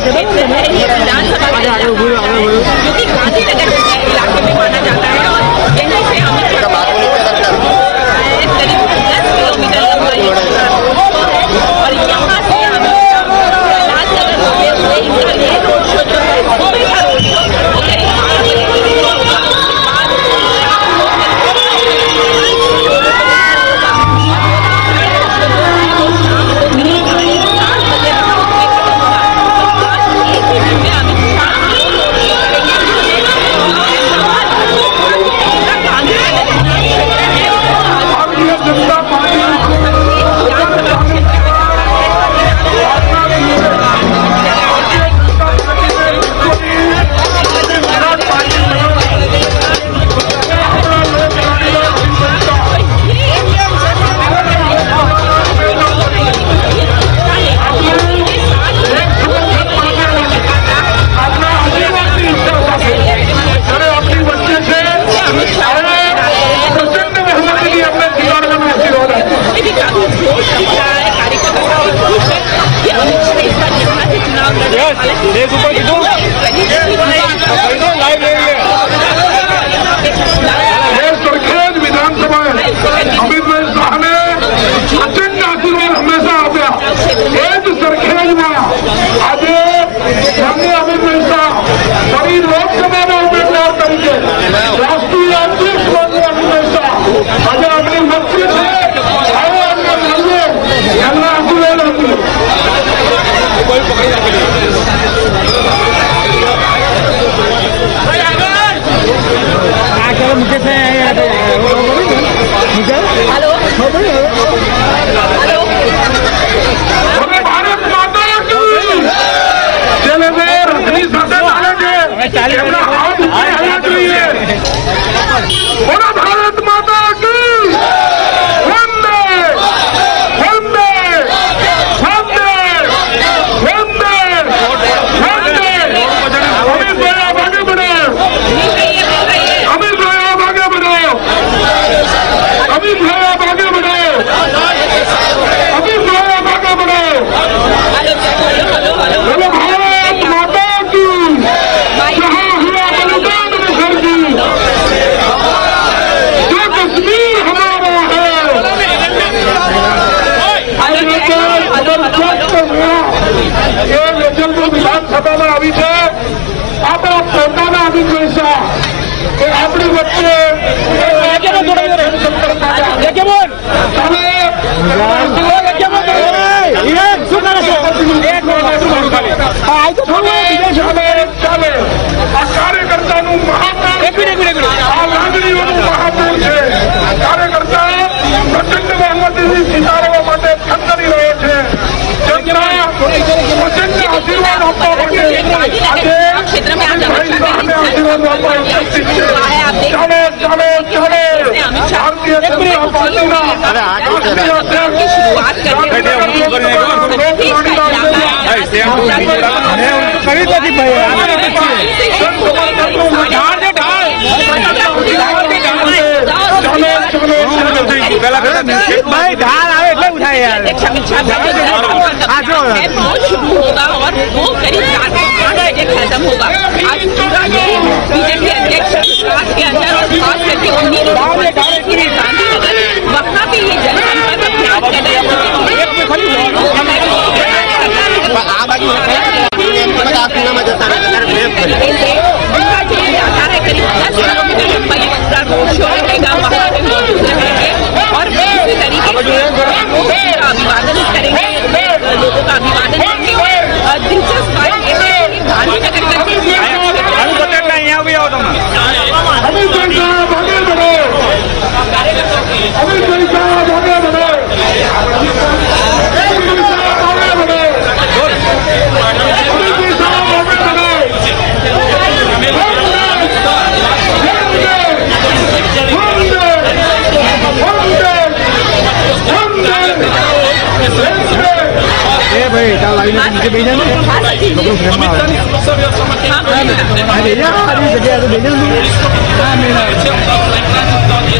क्षेत्र है, ये विधानसभा का जो कि गांधीनगर इलाके में माना जाता है और यहीं से अमित शाह करीब 10 किलोमीटर लंबाई और यहाँ से अमित शाह राजनगर होते हुए इनका ये रोड शो जो है मुंबई का रोड शो वो करीब 12 बजे क्षेत्र में भाई ढाल आवे क्या उठाए यार शुरू होगा और वो करीब 8 बजे खत्म होगा। आज पूरा बीजेपी अध्यक्ष के अंदर और खास करके गांधीनगर वहाँ पे ये जनसंपर्क अभियान कर रहे हैं। करीब 10 किलोमीटर लंबाई पूरा रोड शो रहेगा, वहाँ पे मौजूद रहेंगे और इसी तरीके से अभिवादन करेंगे, लोगों का अभिवादन करेंगे। और दिलचस्प बात यह है कि गांधीनगर का यहाँ भी आओ तुम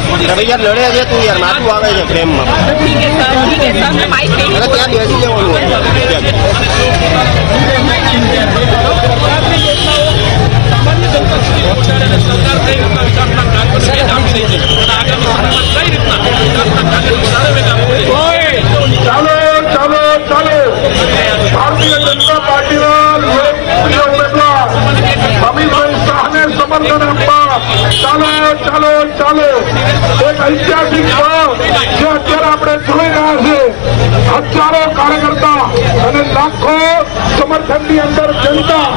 मुझे भेजा भैया लड़े अजय तू यार मातू आ गए प्रेम में ठीक है सर, ठीक है सर, मैं माइक क्या भारतीय जनता पार्टीवर लोकप्रिय उमेदवार अमितभाई शाहने समर्थन આપવા ચાલો ચાલો ચાલો એક ઐતિહાસિક પળ જે અત્યારે આપણે જોઈ રહ્યા છે હજારો કાર્યકર્તા અને લાખો સમર્થનની અંદર જનતા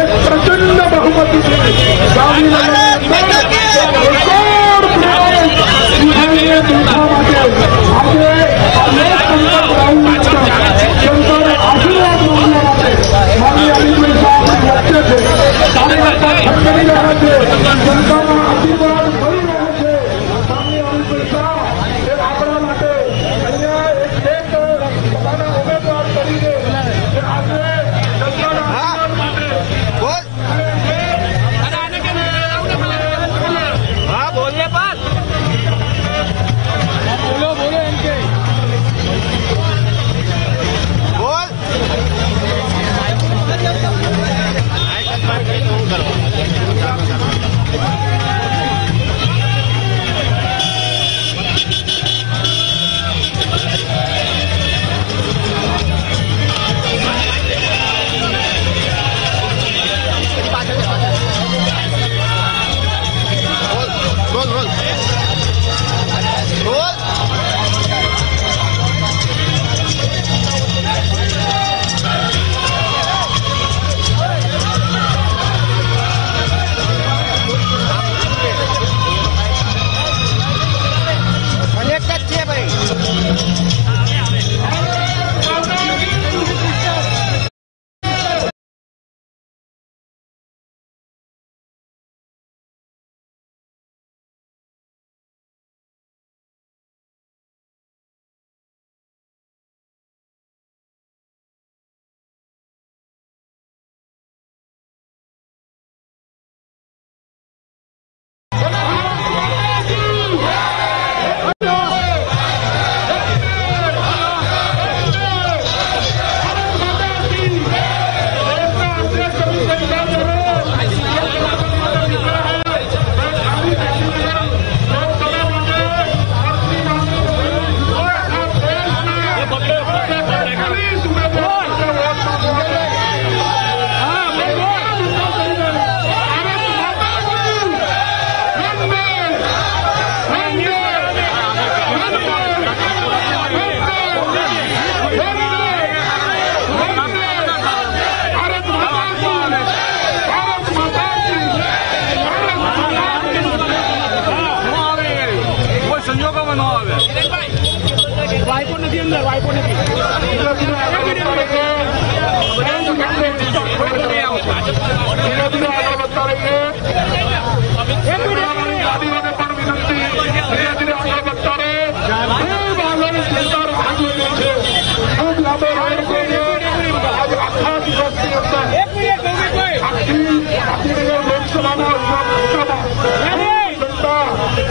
એક પ્રચંડ બહુમતીથી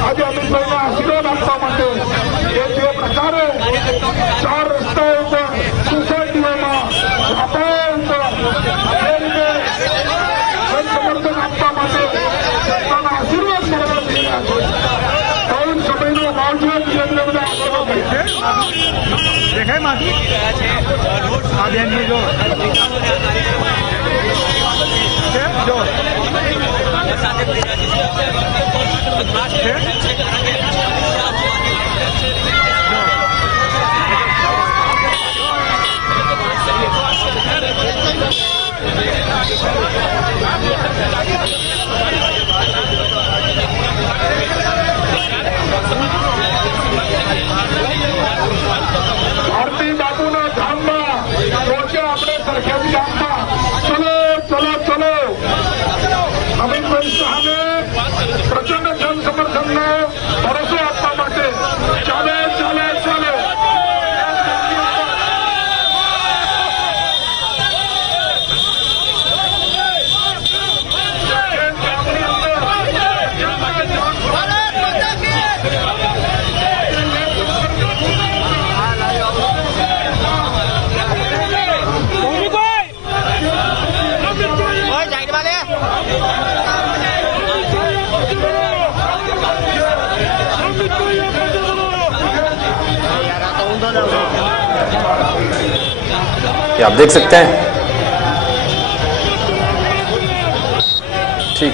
આજે અમિતભાઈને આશીર્વાદ આપવા માટે એ જે પ્રકારે 4 રસ્તાઓ ઉપર સોસાયટીઓમાં સમર્થન આપવા માટે પોતાના આશીર્વાદ મળવા જઈ રહ્યા છે. કઈ સમયનો ભાવ છે ધીરે ધીરે બધા આગળ વધે દેખાય માથી આ બેન જો ભારતી બાપુના ધામમાં પહોંચ્યા આપણે સરખેજ ગામમાં. ચલો ચલો ચલો અમિતભાઈ શાહને પ્રચંડ જન સમર્થનનો ભરોસો આપવા માટે ચાલે ચાલે ચાલે. ये आप देख सकते हैं। ठीक,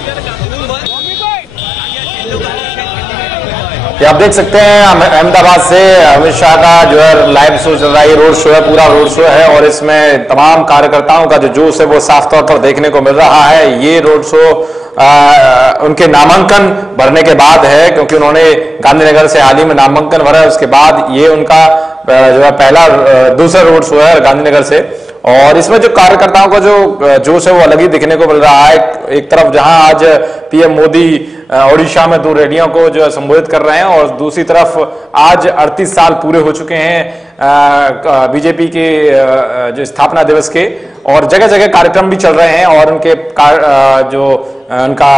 ये आप देख सकते हैं अहमदाबाद से अमित शाह का जो है लाइव शो चल रहा है। रोड शो है, पूरा रोड शो है और इसमें तमाम कार्यकर्ताओं का जो जोश है वो साफ तौर पर देखने को मिल रहा है। ये रोड शो उनके नामांकन भरने के बाद है, क्योंकि उन्होंने गांधीनगर से हाल ही में नामांकन भरा है। उसके बाद ये उनका जो है दूसरा रोड शो है गांधीनगर से। और इसमें जो कार्यकर्ताओं का जो जोश है वो अलग ही दिखने को मिल रहा है। एक तरफ जहां आज पीएम मोदी ओडिशा में 2 रैलियों को जो है संबोधित कर रहे हैं और दूसरी तरफ आज 38 साल पूरे हो चुके हैं बीजेपी के जो स्थापना दिवस के, और जगह जगह कार्यक्रम भी चल रहे हैं और उनके उनका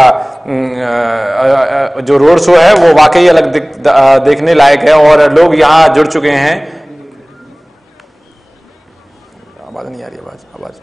जो रोड शो है वो वाकई अलग देखने लायक है और लोग यहाँ जुड़ चुके हैं। आवाज नहीं आ रही, आवाज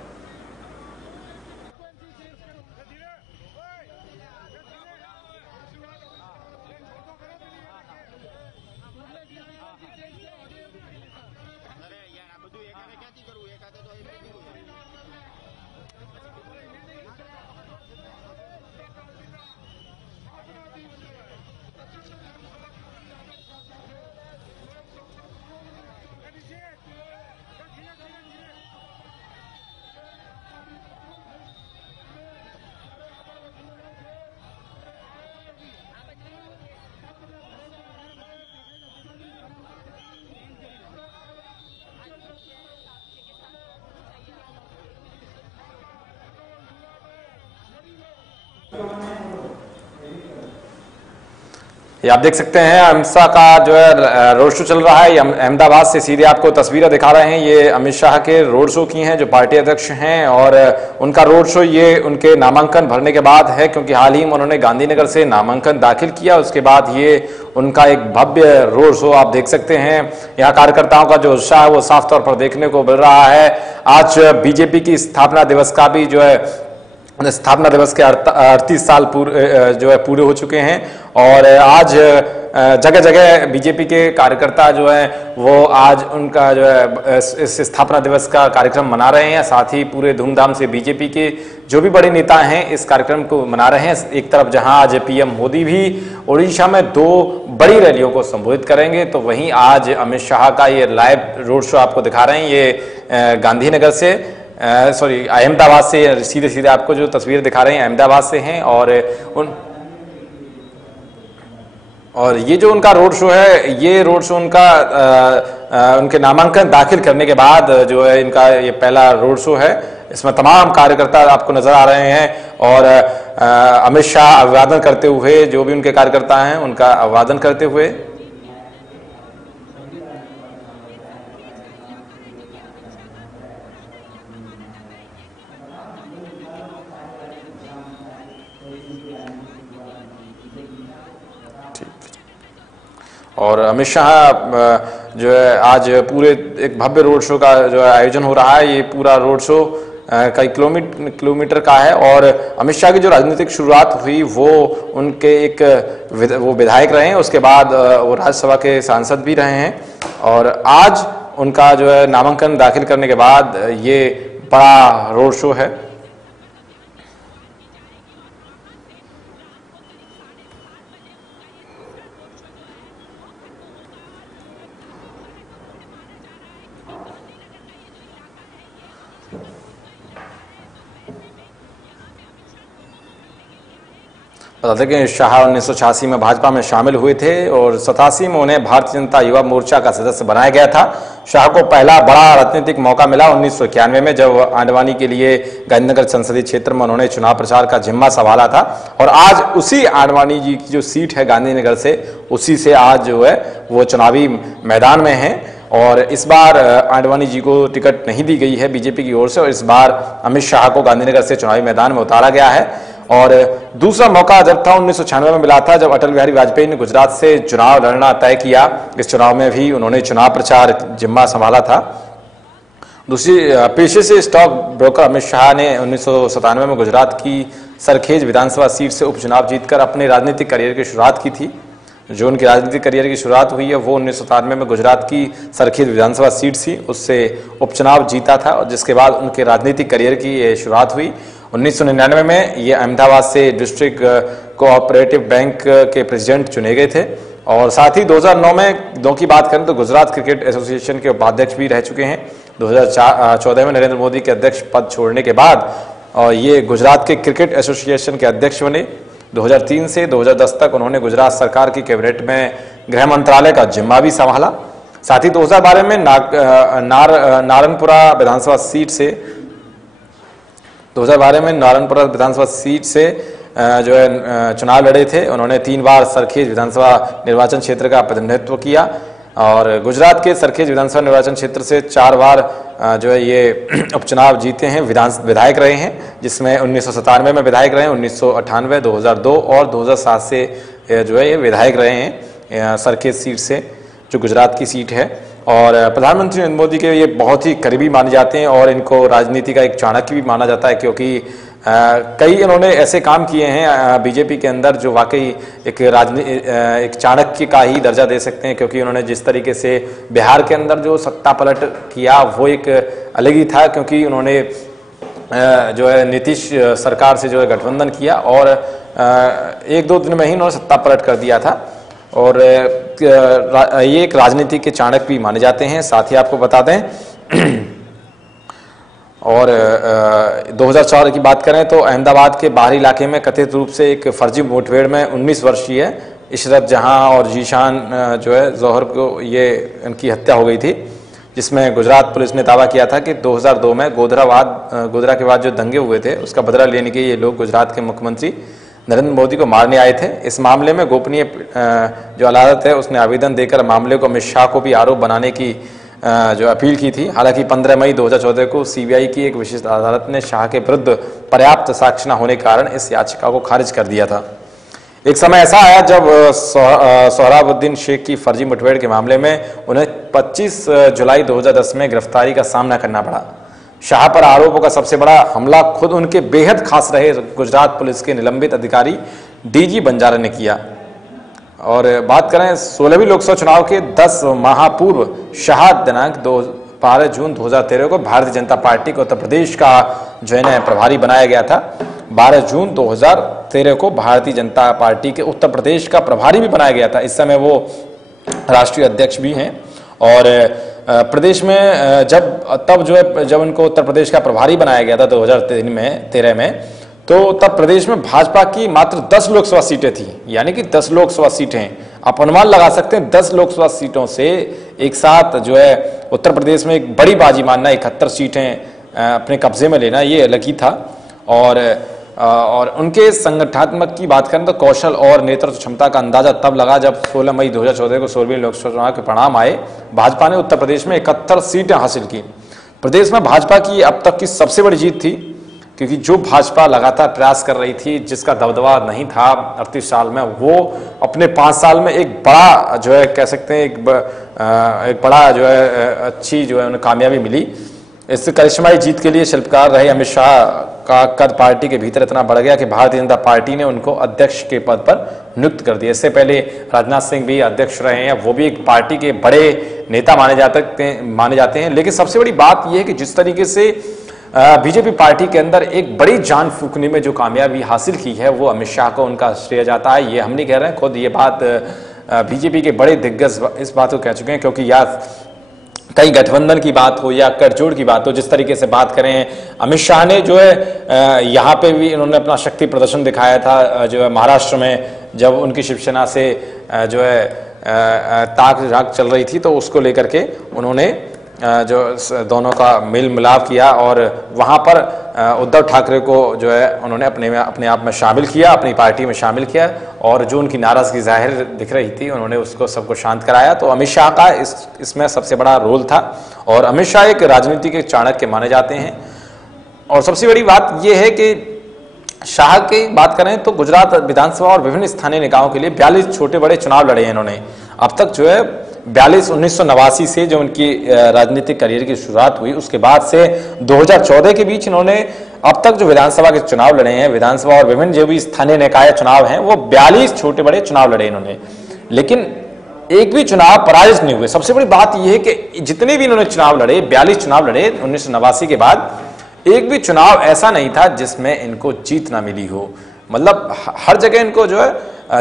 ये आप देख सकते हैं अमित शाह का जो है रोड शो चल रहा है। ये अहमदाबाद से सीधे आपको तस्वीरें दिखा रहे हैं। ये अमित शाह के रोड शो की हैं जो पार्टी अध्यक्ष हैं, और उनका रोड शो ये उनके नामांकन भरने के बाद है, क्योंकि हाल ही में उन्होंने गांधीनगर से नामांकन दाखिल किया। उसके बाद ये उनका एक भव्य रोड शो आप देख सकते हैं। यहाँ कार्यकर्ताओं का जो उत्साह है वो साफ तौर पर देखने को मिल रहा है। आज बीजेपी की स्थापना दिवस का भी जो है स्थापना दिवस के 38 साल पूरे हो चुके हैं और आज जगह जगह बीजेपी के कार्यकर्ता जो है वो आज उनका जो है इस स्थापना दिवस का कार्यक्रम मना रहे हैं। साथ ही पूरे धूमधाम से बीजेपी के जो भी बड़े नेता हैं इस कार्यक्रम को मना रहे हैं। एक तरफ जहां आज पीएम मोदी भी ओडिशा में 2 बड़ी रैलियों को संबोधित करेंगे, तो वहीं आज अमित शाह का ये लाइव रोड शो आपको दिखा रहे हैं। ये गांधीनगर से अहमदाबाद से सीधे सीधे आपको जो तस्वीर दिखा रहे हैं अहमदाबाद से हैं। और ये जो उनका रोड शो है, ये रोड शो उनके नामांकन दाखिल करने के बाद जो है इनका ये पहला रोड शो है। इसमें तमाम कार्यकर्ता आपको नजर आ रहे हैं और अमित शाह अभिवादन करते हुए, जो भी उनके कार्यकर्ता हैं उनका अभिवादन करते हुए। और अमित शाह जो है आज पूरे एक भव्य रोड शो का जो है आयोजन हो रहा है। ये पूरा रोड शो कई किलोमीटर का है और अमित शाह की जो राजनीतिक शुरुआत हुई वो उनके वो विधायक रहे हैं, उसके बाद वो राज्यसभा के सांसद भी रहे हैं और आज उनका जो है नामांकन दाखिल करने के बाद ये बड़ा रोड शो है। बता दें कि शाह 1986 में भाजपा में शामिल हुए थे और 87 में उन्हें भारतीय जनता युवा मोर्चा का सदस्य बनाया गया था। शाह को पहला बड़ा राजनीतिक मौका मिला 1991 में, जब आडवाणी के लिए गांधीनगर संसदीय क्षेत्र में उन्होंने चुनाव प्रचार का जिम्मा संभाला था। और आज उसी आडवाणी जी की जो सीट है गांधीनगर से, उसी से आज जो है वो चुनावी मैदान में है और इस बार आडवाणी जी को टिकट नहीं दी गई है बीजेपी की ओर से और इस बार अमित शाह को गांधीनगर से चुनावी मैदान में उतारा गया है। और दूसरा मौका जब था 1996 में मिला था, जब अटल बिहारी वाजपेयी ने गुजरात से चुनाव लड़ना तय किया। इस चुनाव में भी उन्होंने चुनाव प्रचार जिम्मा संभाला था। दूसरी पेशे से स्टॉक ब्रोकर अमित शाह ने 1997 में गुजरात की सरखेज विधानसभा सीट से उपचुनाव जीतकर अपने राजनीतिक करियर की शुरुआत की थी। जो उनकी राजनीतिक करियर की शुरुआत हुई है वो 1997 में गुजरात की सरखेज विधानसभा सीट थी, उससे उपचुनाव जीता था और जिसके बाद उनके राजनीतिक करियर की शुरुआत हुई। 1999 में ये अहमदाबाद से डिस्ट्रिक्ट कोऑपरेटिव बैंक के प्रेसिडेंट चुने गए थे और साथ ही 2009 में दो की बात करें तो गुजरात क्रिकेट एसोसिएशन के उपाध्यक्ष भी रह चुके हैं। 2014 में नरेंद्र मोदी के अध्यक्ष पद छोड़ने के बाद और ये गुजरात के क्रिकेट एसोसिएशन के अध्यक्ष बने। 2003 से 2010 तक उन्होंने गुजरात सरकार की कैबिनेट में गृह मंत्रालय का जिम्मा भी संभाला। साथ ही 2012 में नारायणपुरा विधानसभा सीट से 2012 में नारायणपुरा विधानसभा सीट से जो है चुनाव लड़े थे। उन्होंने 3 बार सरखेज विधानसभा निर्वाचन क्षेत्र का प्रतिनिधित्व किया और गुजरात के सरखेज विधानसभा निर्वाचन क्षेत्र से 4 बार जो है ये उपचुनाव जीते हैं, विधायक रहे हैं, जिसमें 1997 में विधायक रहे हैं, 1998, 2002 और 2007 से जो है ये विधायक रहे हैं सरखेज सीट से, जो गुजरात की सीट है। और प्रधानमंत्री नरेंद्र मोदी के ये बहुत ही करीबी माने जाते हैं और इनको राजनीति का एक चाणक्य भी माना जाता है, क्योंकि कई इन्होंने ऐसे काम किए हैं बीजेपी के अंदर जो वाकई एक चाणक्य का ही दर्जा दे सकते हैं, क्योंकि उन्होंने जिस तरीके से बिहार के अंदर जो सत्ता पलट किया वो एक अलग ही था, क्योंकि उन्होंने जो है नीतीश सरकार से जो है गठबंधन किया और 1-2 दिन में ही उन्होंने सत्ता पलट कर दिया था और ये एक राजनीति के चाणक्य भी माने जाते हैं। साथ ही आपको बता दें और 2004 की बात करें तो अहमदाबाद के बाहरी इलाके में कथित रूप से एक फर्जी मुठभेड़ में 19 वर्षीय इशरत जहां और जीशान जो है जौहर को ये इनकी हत्या हो गई थी, जिसमें गुजरात पुलिस ने दावा किया था कि 2002 में गोधरा के बाद जो दंगे हुए थे उसका बदला लेने के ये लोग गुजरात के मुख्यमंत्री नरेंद्र मोदी को मारने आए थे। इस मामले में गोपनीय जो अदालत है उसने आवेदन देकर मामले को अमित शाह को भी आरोप बनाने की जो अपील की थी। हालांकि 15 मई 2014 को सीबीआई की एक विशेष अदालत ने शाह के विरुद्ध पर्याप्त साक्ष्य न होने के कारण इस याचिका को खारिज कर दिया था। एक समय ऐसा आया जब सोहराबुद्दीन शेख की फर्जी मुठभेड़ के मामले में उन्हें 25 जुलाई 2010 में गिरफ्तारी का सामना करना पड़ा। शाह पर आरोपों का सबसे बड़ा हमला खुद उनके बेहद खास रहे गुजरात पुलिस के निलंबित अधिकारी डीजी बंजारा ने किया। और बात करें 16वीं लोकसभा चुनाव के 10 माह पूर्व शाह दिनांक 12 जून 2013 को भारतीय जनता पार्टी को उत्तर प्रदेश का जो है प्रभारी बनाया गया था। 12 जून 2013 को भारतीय जनता पार्टी के उत्तर प्रदेश का प्रभारी भी बनाया गया था। इस समय वो राष्ट्रीय अध्यक्ष भी हैं और प्रदेश में जब उनको उत्तर प्रदेश का प्रभारी बनाया गया था 2013 में, तो उत्तर प्रदेश में भाजपा की मात्र 10 लोकसभा सीटें थी, यानी कि 10 लोकसभा सीटें। आप अनुमान लगा सकते हैं 10 लोकसभा सीटों से एक साथ जो है उत्तर प्रदेश में एक बड़ी बाजी मानना, 71 सीटें अपने कब्जे में लेना, ये अलग ही था। और उनके संगठनात्मक की बात करें तो कौशल और नेतृत्व क्षमता का अंदाजा तब लगा जब 16 मई 2014 को 16वीं लोकसभा चुनाव के परिणाम आए। भाजपा ने उत्तर प्रदेश में 71 सीटें हासिल की। प्रदेश में भाजपा की अब तक की सबसे बड़ी जीत थी, क्योंकि जो भाजपा लगातार प्रयास कर रही थी, जिसका दबदबा नहीं था 38 साल में, वो अपने 5 साल में एक बड़ा जो है कह सकते हैं एक बड़ा जो है अच्छी जो है उन्हें कामयाबी मिली। इस करिश्माई जीत के लिए शिल्पकार रहे अमित शाह का कद पार्टी के भीतर इतना बढ़ गया कि भारतीय जनता पार्टी ने उनको अध्यक्ष के पद पर नियुक्त कर दिया। इससे पहले राजनाथ सिंह भी अध्यक्ष रहे हैं, वो भी एक पार्टी के बड़े नेता माने जाते हैं। लेकिन सबसे बड़ी बात यह है कि जिस तरीके से बीजेपी पार्टी के अंदर एक बड़ी जान फूकने में जो कामयाबी हासिल की है वो अमित शाह को उनका श्रेय जाता है। ये हम नहीं कह रहे हैं, खुद ये बात बीजेपी के बड़े दिग्गज इस बात को कह चुके हैं, क्योंकि यार कई गठबंधन की बात हो या गठजोड़ की बात हो, जिस तरीके से बात करें अमित शाह ने जो है यहाँ पे भी इन्होंने अपना शक्ति प्रदर्शन दिखाया था जो है महाराष्ट्र में, जब उनकी शिवसेना से जो है ताक झाक चल रही थी, तो उसको लेकर के उन्होंने जो दोनों का मेल मिलाप किया और वहाँ पर उद्धव ठाकरे को जो है उन्होंने अपने आप में शामिल किया, अपनी पार्टी में शामिल किया और जो उनकी नाराजगी जाहिर दिख रही थी उन्होंने उसको सबको शांत कराया। तो अमित शाह का इसमें सबसे बड़ा रोल था और अमित शाह एक राजनीति के चाणक्य माने जाते हैं। और सबसे बड़ी बात यह है कि शाह की बात करें तो गुजरात विधानसभा और विभिन्न स्थानीय निकायों के लिए 42 छोटे बड़े चुनाव लड़े हैं इन्होंने अब तक जो है 1989 से जो उनकी राजनीतिक करियर की शुरुआत हुई, उसके बाद से 2014 के बीच इन्होंने अब तक जो विधानसभा के चुनाव लड़े हैं, विधानसभा और विभिन्न जो भी स्थानीय निकाय चुनाव हैं, वो 42 छोटे बड़े चुनाव लड़े इन्होंने। लेकिन एक भी चुनाव पराजित नहीं हुए। सबसे बड़ी बात यह है कि जितने भी इन्होंने चुनाव लड़े, 42 चुनाव लड़े 1989 के बाद, एक भी चुनाव ऐसा नहीं था जिसमें इनको जीत ना मिली हो। मतलब हर जगह इनको जो है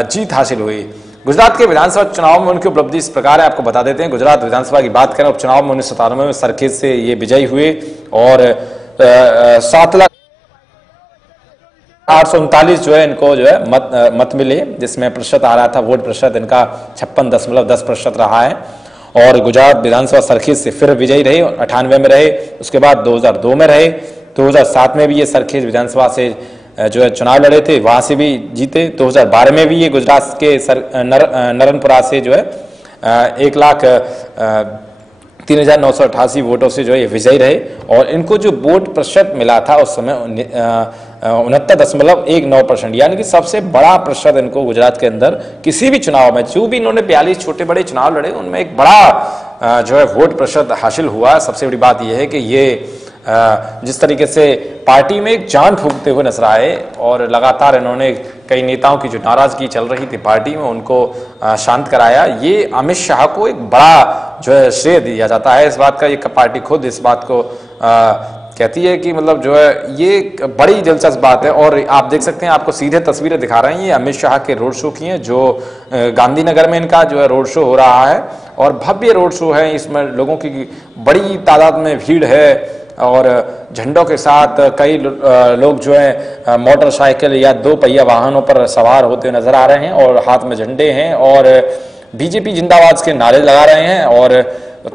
जीत हासिल हुई। गुजरात के विधानसभा चुनाव में उनकी उपलब्धि इस प्रकार है, आपको बता देते हैं। गुजरात विधानसभा की बात करें, उपचुनाव में 1997 में सरखेज से ये विजयी हुए और 7,839 जो है इनको जो है मत मिले, जिसमें प्रतिशत आ रहा था, वोट प्रतिशत इनका 56.10% रहा है। और गुजरात विधानसभा सरखेज से फिर विजयी रहे, 98 में रहे, उसके बाद 2002 में रहे, 2007 में भी ये सरखेज विधानसभा से जो है चुनाव लड़े थे, वहां से भी जीते। 2012 में भी ये गुजरात के नरनपुरा से जो है 1,03,988 वोटों से जो है विजयी रहे। और इनको जो वोट प्रतिशत मिला था उस समय 69.19%, यानी कि सबसे बड़ा प्रतिशत इनको गुजरात के अंदर किसी भी चुनाव में, जो भी इन्होंने 42 छोटे बड़े चुनाव लड़े, उनमें एक बड़ा जो है वोट प्रतिशत हासिल हुआ। सबसे बड़ी बात यह है कि ये जिस तरीके से पार्टी में एक जान फूंकते हुए नजर आए और लगातार इन्होंने कई नेताओं की जो नाराजगी चल रही थी पार्टी में उनको शांत कराया। ये अमित शाह को एक बड़ा जो है श्रेय दिया जाता है इस बात का। ये पार्टी खुद इस बात को कहती है कि मतलब जो है ये बड़ी दिलचस्प बात है। और आप देख सकते हैं, आपको सीधे तस्वीरें दिखा रहे हैं, ये अमित शाह के रोड शो की हैं, जो गांधीनगर में इनका जो है रोड शो हो रहा है और भव्य रोड शो है। इसमें लोगों की बड़ी तादाद में भीड़ है और झंडों के साथ कई लोग जो है मोटरसाइकिल या 2 पहिया वाहनों पर सवार होते नजर आ रहे हैं और हाथ में झंडे हैं और बीजेपी जिंदाबाद के नारे लगा रहे हैं। और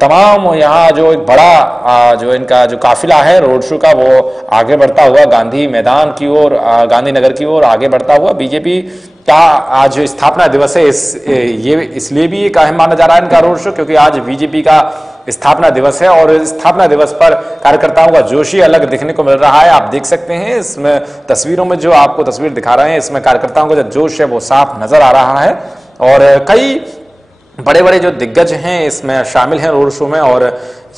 तमाम यहाँ जो एक बड़ा जो इनका जो काफिला है रोड शो का, वो आगे बढ़ता हुआ गांधी मैदान की ओर, गांधीनगर की ओर आगे बढ़ता हुआ। बीजेपी का आज स्थापना दिवस है, ये इसलिए भी एक अहम माना जा रहा है इनका रोड शो, क्योंकि आज बीजेपी का स्थापना दिवस है। और स्थापना दिवस पर कार्यकर्ताओं का जोश ही अलग दिखने को मिल रहा है। आप देख सकते हैं इसमें तस्वीरों में, जो आपको तस्वीर दिखा रहे हैं, इसमें कार्यकर्ताओं का जो जोश है वो साफ नजर आ रहा है। और कई बड़े बड़े जो दिग्गज हैं इसमें शामिल हैं रोड शो में और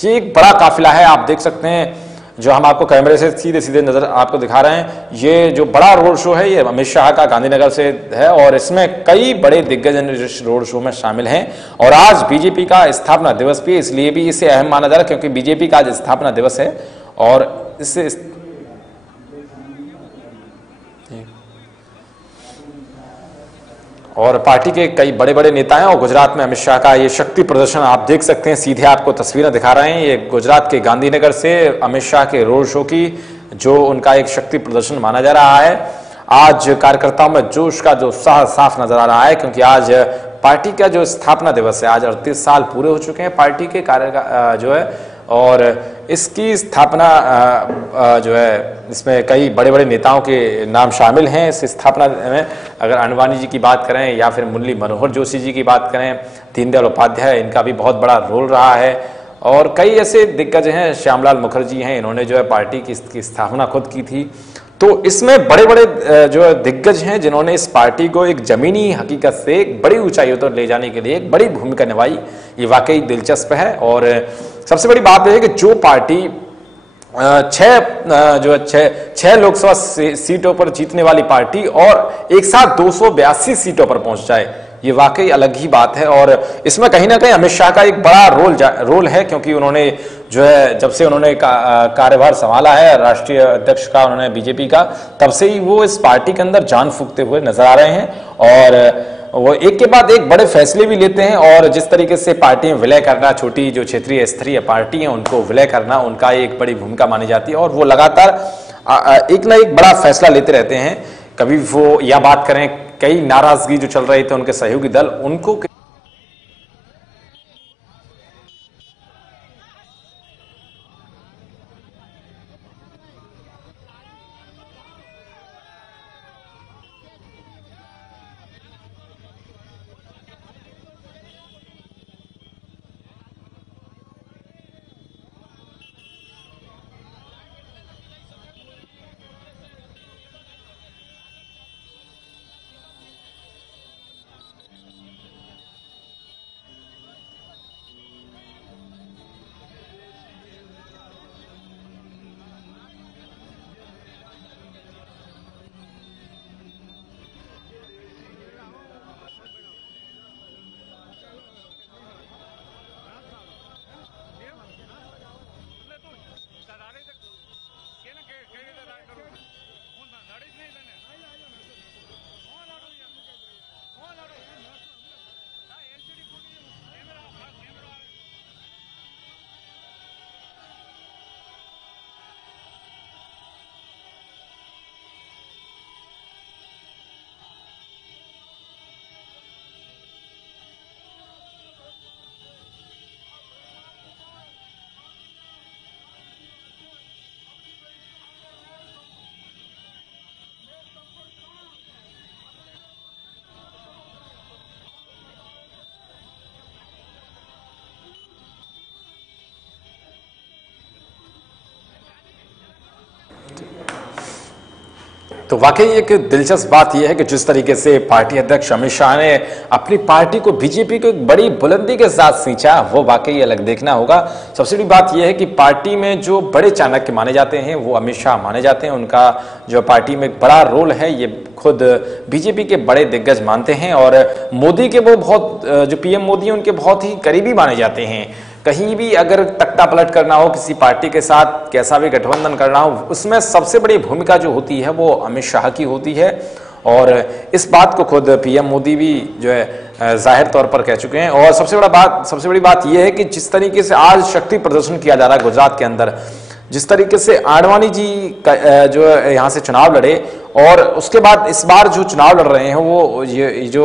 ये एक बड़ा काफिला है। आप देख सकते हैं, जो हम आपको कैमरे से सीधे सीधे नजर आपको दिखा रहे हैं, ये जो बड़ा रोड शो है ये अमित शाह का गांधीनगर से है और इसमें कई बड़े दिग्गज रोड शो में शामिल हैं। और आज बीजेपी का स्थापना दिवस भी, इसलिए भी इसे अहम माना जा रहा है क्योंकि बीजेपी का आज स्थापना दिवस है। और इससे और पार्टी के कई बड़े बड़े नेता हैं और गुजरात में अमित शाह का ये शक्ति प्रदर्शन आप देख सकते हैं। सीधे आपको तस्वीरें दिखा रहे हैं, ये गुजरात के गांधीनगर से अमित शाह के रोड शो की, जो उनका एक शक्ति प्रदर्शन माना जा रहा है। आज कार्यकर्ताओं में जोश का जो उत्साह साफ नजर आ रहा है, क्योंकि आज पार्टी का जो स्थापना दिवस है, आज 38 साल पूरे हो चुके हैं पार्टी के कार्य जो है। और इसकी स्थापना जो है, इसमें कई बड़े बड़े नेताओं के नाम शामिल हैं इस स्थापना में। अगर अडवाणी जी की बात करें या फिर मुरली मनोहर जोशी जी की बात करें, दीनदयाल उपाध्याय, इनका भी बहुत बड़ा रोल रहा है। और कई ऐसे दिग्गज हैं, श्यामलाल मुखर्जी हैं, इन्होंने जो है पार्टी की स्थापना खुद की थी। तो इसमें बड़े बड़े जो दिग्गज हैं जिन्होंने इस पार्टी को एक जमीनी हकीकत से एक बड़ी ऊंचाइयों तक ले जाने के लिए एक बड़ी भूमिका निभाई। ये वाकई दिलचस्प है। और सबसे बड़ी बात यह है कि जो पार्टी छह लोकसभा सीटों पर जीतने वाली पार्टी और एक साथ 282 सीटों पर पहुंच जाए, ये वाकई अलग ही बात है। और इसमें कहीं ना कहीं अमित शाह का एक बड़ा रोल है, क्योंकि उन्होंने जो है जब से उन्होंने कार्यभार संभाला है राष्ट्रीय अध्यक्ष का, उन्होंने बीजेपी का, तब से ही वो इस पार्टी के अंदर जान फूंकते हुए नजर आ रहे हैं। और वो एक के बाद एक बड़े फैसले भी लेते हैं। और जिस तरीके से पार्टी में विलय करना, छोटी जो क्षेत्रीय स्तरीय पार्टी है उनको विलय करना, उनका एक बड़ी भूमिका मानी जाती है। और वो लगातार एक ना एक बड़ा फैसला लेते रहते हैं। कभी वो या बात करें कई नाराजगी जो चल रही थे उनके सहयोगी दल, उनको तो वाकई एक दिलचस्प बात यह है कि जिस तरीके से पार्टी अध्यक्ष अमित शाह ने अपनी पार्टी को बीजेपी को एक बड़ी बुलंदी के साथ सींचा, वो वाकई अलग देखना होगा। सबसे बड़ी बात यह है कि पार्टी में जो बड़े चाणक्य माने जाते हैं वो अमित शाह माने जाते हैं। उनका जो पार्टी में एक बड़ा रोल है ये खुद बीजेपी के बड़े दिग्गज मानते हैं और मोदी के वो बहुत जो पीएम मोदी हैं उनके बहुत ही करीबी माने जाते हैं। कहीं भी अगर तख्ता पलट करना हो, किसी पार्टी के साथ कैसा भी गठबंधन करना हो, उसमें सबसे बड़ी भूमिका जो होती है वो अमित शाह की होती है और इस बात को खुद पीएम मोदी भी जो है जाहिर तौर पर कह चुके हैं। और सबसे बड़ी बात यह है कि जिस तरीके से आज शक्ति प्रदर्शन किया जा रहा है गुजरात के अंदर, जिस तरीके से आडवाणी जी जो यहाँ से चुनाव लड़े और उसके बाद इस बार जो चुनाव लड़ रहे हैं वो ये जो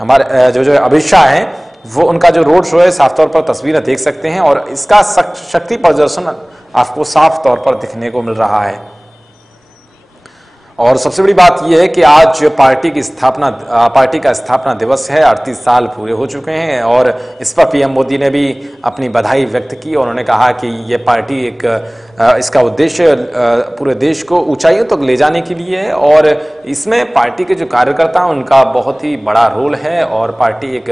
हमारे जो अमित शाह हैं वो उनका जो रोड शो है साफ तौर पर तस्वीरें देख सकते हैं और इसका शक्ति प्रदर्शन आपको साफ तौर पर दिखने को मिल रहा है। और सबसे बड़ी बात यह है कि आज पार्टी का स्थापना दिवस है, 38 साल पूरे हो चुके हैं और इस पर पीएम मोदी ने भी अपनी बधाई व्यक्त की। उन्होंने कहा कि ये पार्टी इसका उद्देश्य पूरे देश को ऊंचाइयों तक ले जाने के लिए है और इसमें पार्टी के जो कार्यकर्ता हैं उनका बहुत ही बड़ा रोल है और पार्टी एक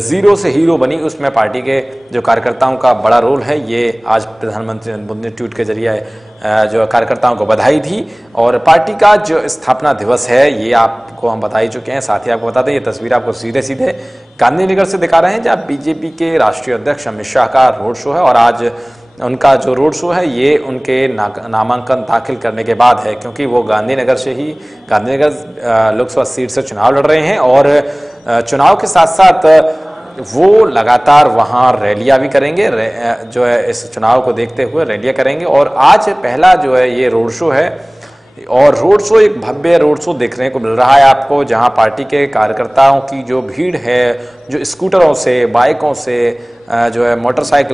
जीरो से हीरो बनी, उसमें पार्टी के जो कार्यकर्ताओं का बड़ा रोल है। ये आज प्रधानमंत्री नरेंद्र मोदी ने ट्वीट के जरिए जो कार्यकर्ताओं को बधाई दी और पार्टी का जो स्थापना दिवस है ये आपको हम बता ही चुके हैं। साथ ही आपको बता दें ये तस्वीर आपको सीधे गांधीनगर से दिखा रहे हैं जहां बीजेपी के राष्ट्रीय अध्यक्ष अमित शाह का रोड शो है और आज उनका जो रोड शो है ये उनके नामांकन दाखिल करने के बाद है, क्योंकि वो गांधीनगर लोकसभा सीट से चुनाव लड़ रहे हैं और चुनाव के साथ साथ वो लगातार वहां रैलियां भी करेंगे, जो है इस चुनाव को देखते हुए रैलियां करेंगे। और आज पहला जो है ये रोड शो है और रोड शो एक भव्य रोड शो देखने को मिल रहा है आपको, जहां पार्टी के कार्यकर्ताओं की जो भीड़ है, जो स्कूटरों से, बाइकों से, जो है मोटरसाइकिल